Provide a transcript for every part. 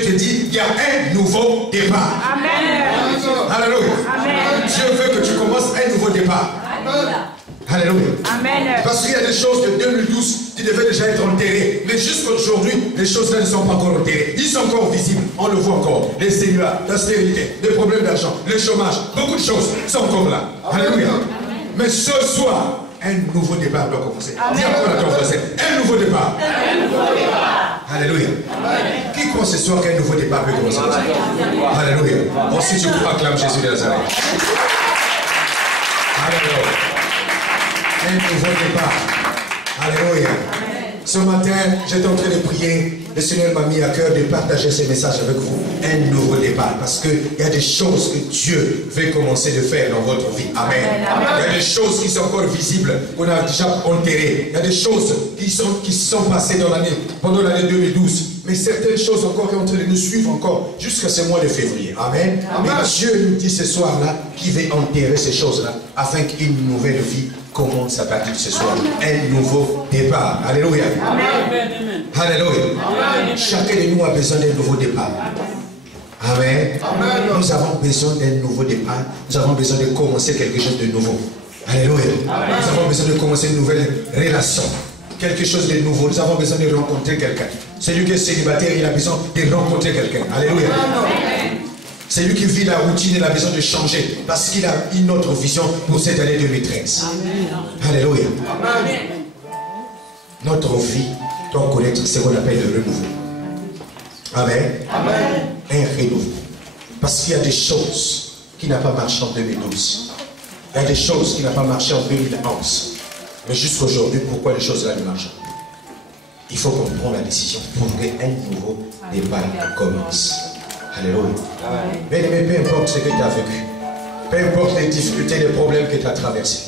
je te dis, il y a un nouveau départ. Amen. Alléluia. Amen. Dieu veut que tu commences un nouveau départ. Alléluia. Amen. Parce qu'il y a des choses de 2012 qui devaient déjà être enterrées. Mais jusqu'aujourd'hui, les choses-là ne sont pas encore enterrées. Ils sont encore visibles. On le voit encore. Les célibats, la stérilité, les problèmes d'argent, le chômage, beaucoup de choses sont encore là. Alléluia. Mais ce soir, un nouveau départ doit commencer. Dis encore à ton voisin, un nouveau départ. Alléluia. Qui croit ce soir qu'un nouveau départ peut commencer? Alléluia. Bon, si tu crois, acclame Jésus de Nazareth. Alléluia. Un nouveau départ. Alléluia. Ce matin, j'étais en train de prier. Le Seigneur m'a mis à cœur de partager ce message avec vous. Un nouveau départ. Parce qu'il y a des choses que Dieu veut commencer de faire dans votre vie. Amen. Il y a des choses qui sont encore visibles, qu'on a déjà enterrées. Il y a des choses qui sont passées dans pendant l'année 2012. Mais certaines choses encore qui sont en train de nous suivre encore jusqu'à ce mois de février. Amen. Mais Dieu nous dit ce soir-là qu'il veut enterrer ces choses-là afin qu'une nouvelle vie commence à partir de ce soir. Un nouveau départ. Alléluia. Amen. Alléluia. Chacun de nous a besoin d'un nouveau départ. Amen. Nous avons besoin d'un nouveau départ. Nous avons besoin de commencer quelque chose de nouveau. Alléluia. Nous avons besoin de commencer une nouvelle relation. Quelque chose de nouveau. Nous avons besoin de rencontrer quelqu'un. Celui qui est célibataire, il a besoin de rencontrer quelqu'un. Alléluia. Celui qui vit la routine, il a besoin de changer parce qu'il a une autre vision pour cette année 2013. Alléluia. Notre vie doit connaître ce qu'on appelle le renouveau. Amen. Un renouveau. Parce qu'il y a des choses qui n'ont pas marché en 2012. Il y a des choses qui n'ont pas marché en 2011. Mais jusqu'aujourd'hui, pourquoi les choses-là ne marchent pas? Il faut qu'on prenne la décision pour qu'un nouveau départ commence. Alléluia. Bien aimé, peu importe ce que tu as vécu, peu importe les difficultés, les problèmes que tu as traversés.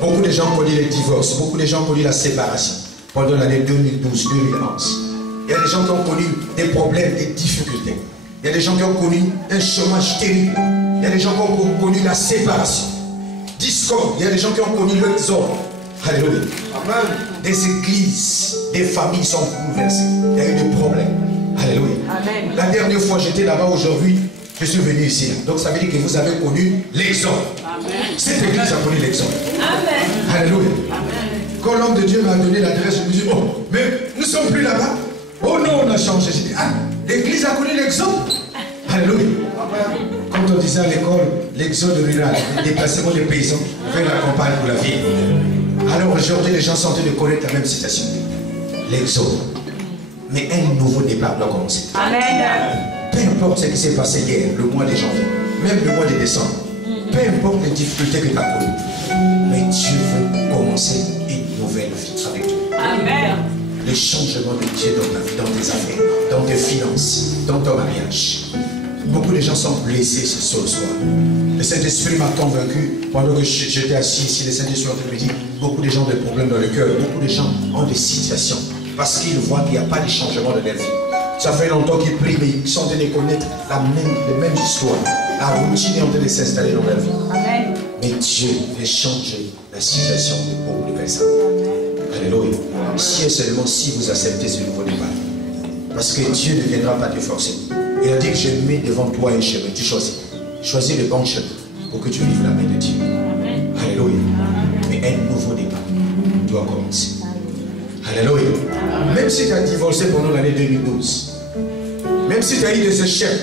Beaucoup de gens ont connu les divorces, beaucoup de gens ont connu la séparation pendant l'année 2012-2011. Il y a des gens qui ont connu des problèmes, des difficultés. Il y a des gens qui ont connu un chômage terrible. Il y a des gens qui ont connu la séparation, discorde. Il y a des gens qui ont connu l'exode. Alléluia. Des églises, des familles sont bouleversées. Il y a eu des problèmes. Alléluia. Amen. La dernière fois j'étais là-bas, aujourd'hui je suis venu ici. Donc ça veut dire que vous avez connu l'exode. Cette église a connu l'exode. Alléluia. Quand l'homme de Dieu m'a donné l'adresse, je me suis dit, oh, mais nous ne sommes plus là-bas. Oh non, on a changé. J'ai dit, ah, l'église a connu l'exode. Alléluia. Quand on disait à l'école, l'exode rural, le déplacement des paysans vers la campagne pour la ville. Alors aujourd'hui, les gens sont en train de connaître la même citation. L'exode. Mais un nouveau départ doit commencer. Amen. Peu importe ce qui s'est passé hier, le mois de janvier, même le mois de décembre, peu importe les difficultés que tu as connues, mais Dieu veut commencer une nouvelle vie avec toi. Amen. Le changement de Dieu dans ta vie, dans tes affaires, dans tes finances, dans ton mariage. Beaucoup de gens sont blessés ce soir. Le Saint-Esprit m'a convaincu, pendant que j'étais assis ici, le Saint-Esprit me dit, beaucoup de gens ont des problèmes dans le cœur, beaucoup de gens ont des situations. Parce qu'ils voient qu'il n'y a pas de changement de leur vie. Ça fait longtemps qu'ils prient, mais ils sont en train de connaître les mêmes histoires. La routine est en train de s'installer dans leur vie. Amen. Mais Dieu veut changer la situation de beaucoup de personnes. Alléluia. Si et seulement si vous acceptez ce nouveau départ. Parce que Dieu ne viendra pas te forcer. Il a dit que je mets devant toi un chemin. Tu choisis. Choisis le bon chemin pour que tu vives la main de Dieu. Alléluia. Mais un nouveau départ doit commencer. Alléluia. Même si tu as divorcé pendant l'année 2012, même si tu as eu des échecs,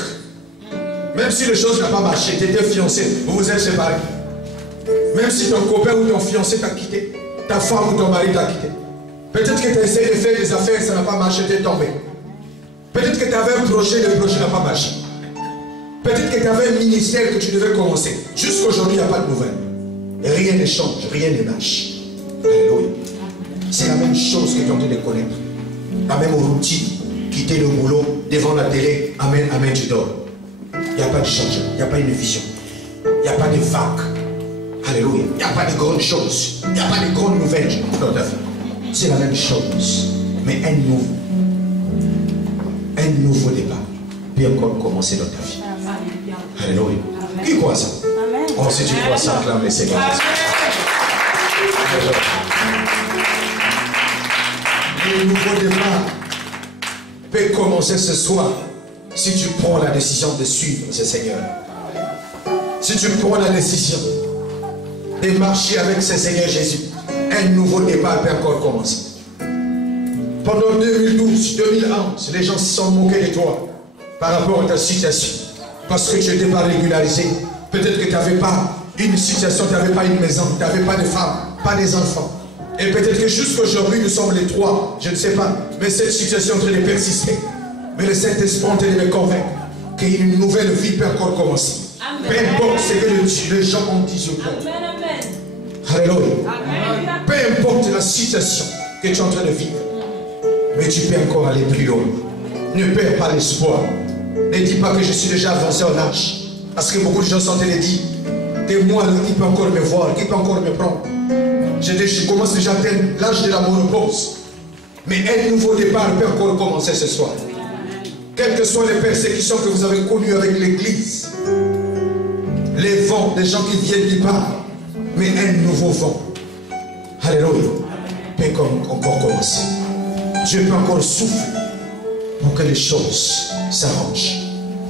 même si les choses n'ont pas marché, tu étais fiancé, vous vous êtes séparés, même si ton copain ou ton fiancé t'a quitté, ta femme ou ton mari t'a quitté, peut-être que tu as essayé de faire des affaires, ça n'a pas marché, tu es tombé. Peut-être que tu avais un projet, le projet n'a pas marché. Peut-être que tu avais un ministère que tu devais commencer. Jusqu'aujourd'hui, il n'y a pas de nouvelles. Rien ne change, rien ne marche. Alléluia. C'est la même chose que tu es en train de connaître. La même routine. Quitter le boulot devant la télé. Amen, amen, tu dors. Il n'y a pas de changement. Il n'y a pas une vision. Il n'y a pas de vague. Alléluia. Il n'y a pas de grandes choses. Il n'y a pas de grandes nouvelles dans ta vie. C'est la même chose. Mais un nouveau débat peut encore commencer dans ta vie. Alléluia. Qui croit ça? Oh, si tu crois ça, acclame le Seigneur. Le nouveau départ peut commencer ce soir si tu prends la décision de suivre ce Seigneur, si tu prends la décision de marcher avec ce Seigneur Jésus, un nouveau départ peut encore commencer. Pendant 2012, 2011, les gens se sont moqués de toi par rapport à ta situation. Parce que tu n'étais pas régularisé. Peut-être que tu n'avais pas une situation, tu n'avais pas une maison, tu n'avais pas de femme, pas des enfants. Et peut-être que jusqu'aujourd'hui, nous sommes les trois, je ne sais pas. Mais cette situation est en train de persister. Mais le Saint-Esprit est en train de me convaincre qu'une nouvelle vie peut encore commencer. Peu importe ce que les gens ont dit sur toi. Alléluia. Peu importe la situation que tu es en train de vivre. Mais tu peux encore aller plus loin. Ne perds pas l'espoir. Ne dis pas que je suis déjà avancé en âge. Parce que beaucoup de gens sont en train de dire que moi, qui peut encore me voir, qui peut encore me prendre. Je commence déjà à atteindre l'âge de la ménopause. Mais un nouveau départ peut encore commencer ce soir. Quelles que soient les persécutions que vous avez connues avec l'église, les vents, des gens qui viennent du part, mais un nouveau vent, alléluia, peut encore commencer. Dieu peut encore souffler pour que les choses s'arrangent,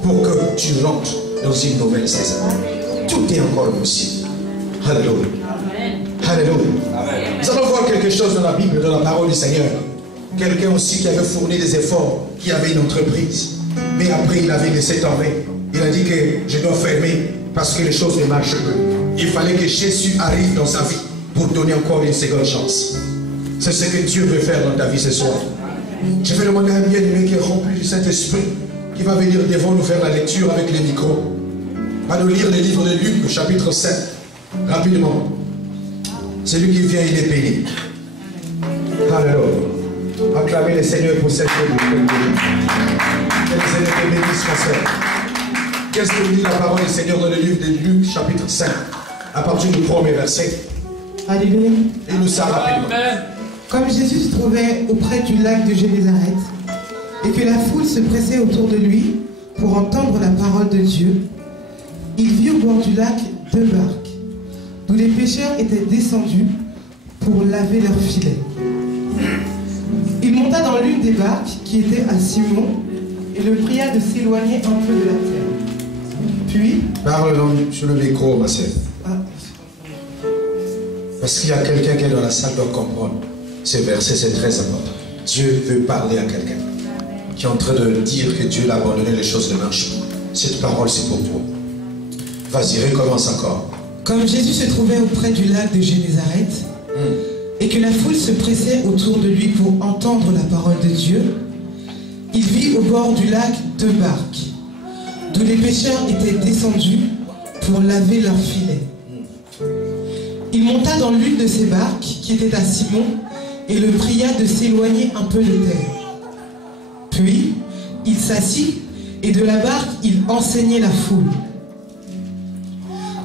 pour que tu rentres dans une nouvelle saison. Tout est encore possible. Alléluia. Alléluia. Nous allons voir quelque chose dans la Bible, dans la parole du Seigneur. Quelqu'un aussi qui avait fourni des efforts, qui avait une entreprise, mais après il avait laissé tomber. Il a dit que je dois fermer parce que les choses ne marchent plus. Il fallait que Jésus arrive dans sa vie pour donner encore une seconde chance. C'est ce que Dieu veut faire dans ta vie ce soir. Je vais demander à un bien-aimé qui est rempli du Saint-Esprit, qui va venir devant nous faire la lecture avec les micros. Va nous lire le livre de Luc, au chapitre 7, rapidement. Celui qui vient, il est béni. Alléluia. Acclamez le Seigneur pour cette vie. Que le Seigneur te bénisse, ma soeur. Qu'est-ce que dit la parole du Seigneur dans le livre de Luc, chapitre 5, à partir du premier verset? Alléluia. Il nous ça rapidement. Comme Jésus se trouvait auprès du lac de Génézareth, et que la foule se pressait autour de lui pour entendre la parole de Dieu, il vit au bord du lac 2 barques, d'où les pêcheurs étaient descendus pour laver leurs filets. Il monta dans l'une des barques qui était à Simon et le pria de s'éloigner un peu de la terre. Puis... Parle sur le micro, ma sœur. Parce qu'il y a quelqu'un qui est dans la salle doit comprendre. Ce verset, c'est très important. Dieu veut parler à quelqu'un qui est en train de dire que Dieu l'a abandonné, les choses ne marchent pas. Cette parole, c'est pour toi. Vas-y, recommence encore. Comme Jésus se trouvait auprès du lac de Génézareth, et que la foule se pressait autour de lui pour entendre la parole de Dieu, il vit au bord du lac 2 barques, d'où les pêcheurs étaient descendus pour laver leurs filets. Il monta dans l'une de ces barques qui était à Simon et le pria de s'éloigner un peu de terre. Puis, il s'assit et de la barque, il enseignait la foule.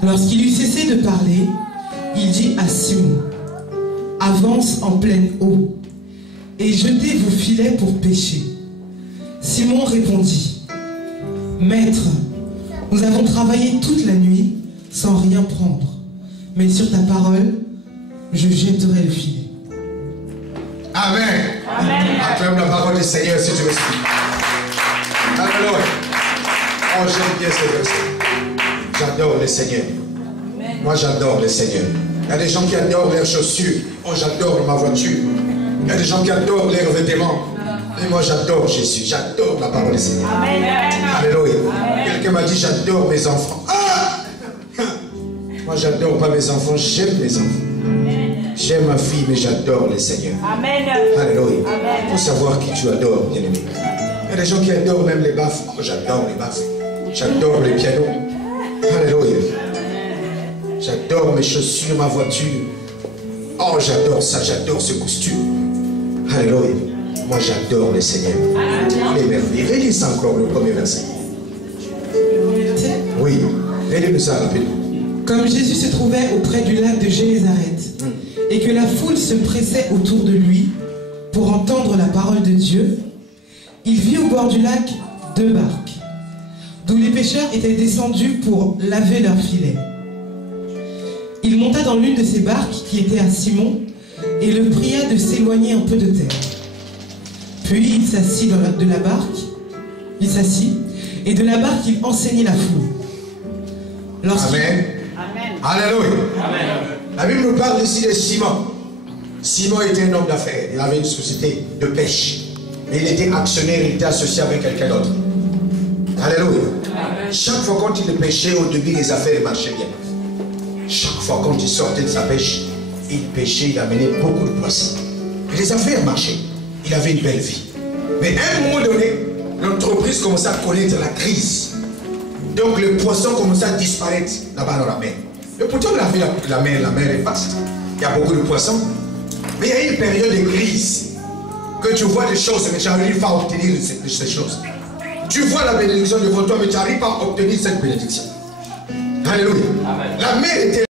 Lorsqu'il eut cessé de parler, il dit à Simon: « Avance en pleine eau et jetez vos filets pour pêcher. » Simon répondit: « Maître, nous avons travaillé toute la nuit sans rien prendre. Mais sur ta parole, je jetterai le filet. » Amen. Amen. Acclame la parole du Seigneur si tu veux suivre. Alléluia. Oh, j'aime bien ce verset. J'adore le Seigneur. Amen. Moi, j'adore le Seigneur. Il y a des gens qui adorent leurs chaussures. Oh, j'adore ma voiture. Il y a des gens qui adorent leurs vêtements. Et moi, j'adore Jésus. J'adore la parole du Seigneur. Amen. Alléluia. Quelqu'un m'a dit, j'adore mes enfants. Ah! Moi, j'adore pas mes enfants, j'aime mes enfants. J'aime ma fille, mais j'adore le Seigneur. Amen. Alléluia. Il faut savoir qui tu adores, bien-aimé. Il y a des gens qui adorent même les baffes. Oh, j'adore les baffes. J'adore les pianos. Alléluia. J'adore mes chaussures, ma voiture. Oh, j'adore ça, j'adore ce costume. Alléluia. Moi, j'adore le Seigneur. Il est merveilleux. Relis encore le premier verset. Oui, relis-nous ça rapidement. Comme Jésus se trouvait auprès du lac de Génézareth, et que la foule se pressait autour de lui pour entendre la parole de Dieu, il vit au bord du lac 2 barques, d'où les pêcheurs étaient descendus pour laver leurs filets. Il monta dans l'une de ces barques qui était à Simon et le pria de s'éloigner un peu de terre. Puis il s'assit de la barque, Il s'assit, et de la barque il enseignait la foule. Amen. Alléluia. La Bible nous parle ici de Simon. Simon était un homme d'affaires. Il avait une société de pêche. Mais il était actionnaire, il était associé avec quelqu'un d'autre. Alléluia. Chaque fois quand il pêchait, au début, les affaires marchaient bien. Chaque fois quand il sortait de sa pêche, il pêchait, il amenait beaucoup de poissons. Et les affaires marchaient. Il avait une belle vie. Mais à un moment donné, l'entreprise commençait à connaître la crise. Donc les poissons commençaient à disparaître là-bas dans la mer. Et pourtant, la mer est vaste. Il y a beaucoup de poissons. Mais il y a une période de crise. Que tu vois des choses, mais tu n'arrives pas à obtenir ces choses. Tu vois la bénédiction devant toi, mais tu n'arrives pas à obtenir cette bénédiction. Alléluia. La mer était